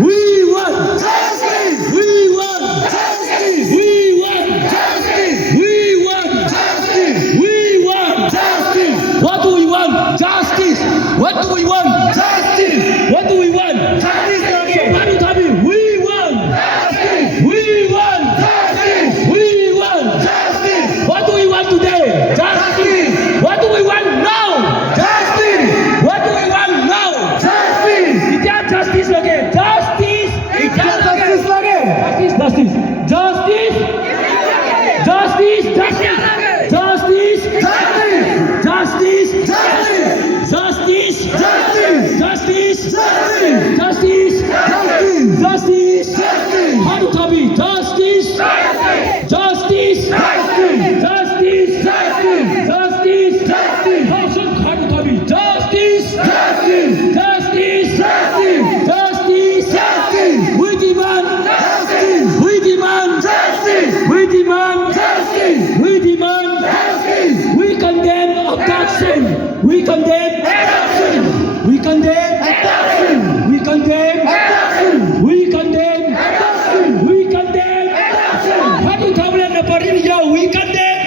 We want justice, we want justice, we want justice, we want justice, we want justice, what do we want? Justice. What do we want? justice, What do we want? justice again, Somebody tell me. We want. justice, We want. justice, We want. justice, What do we want today? Justice. What do we want now? justice, What do we want now? justice, Ija justice lage. Justice. Ija justice lage. Justice. Justice. Justice. Justice. Justice. Justice. Justice, Justice. justice, Justice. justice, Justice. justice, Justice. justice, Justice. justice, How to tell me? Justice. Justice. justice, Justice. justice, Justice. justice, How to tell me? Justice. justice, Justice. justice, Justice. justice, We demand. justice, We demand. justice, We demand. justice, We demand. justice, We condemn abduction. We condemn. abduction, We condemn. abduction, We condemn. abduction, We condemn. abduction, We condemn. abduction, How do you tell me the party? We condemn.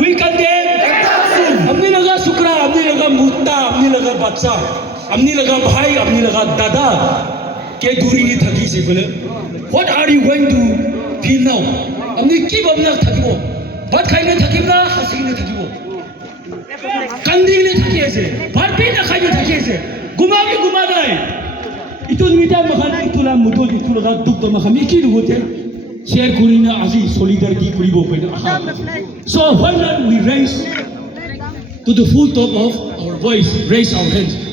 We condemn. abduction, अपनी लगा शुक्रा, अपनी लगा मुद्दा, अपनी लगा बच्चा, अपनी लगा भाई, अपनी लगा दादा के दूरी नहीं थकी सी बोले. What are you going to feel now? अपनी की बबना थकी वो, बात खाई नहीं थकी ना, हंसी नहीं थकी वो, कंदी नहीं थकी ऐसे, बात भी ना खाई नहीं थकी ऐसे, गुमा भी गुमा ना है. itu minta makan itu lah mutul itu lah duk tu makan mikir hotel share kurina azi solidarity kuribo pena. So why not we raise to the full top of our voice, raise our hands.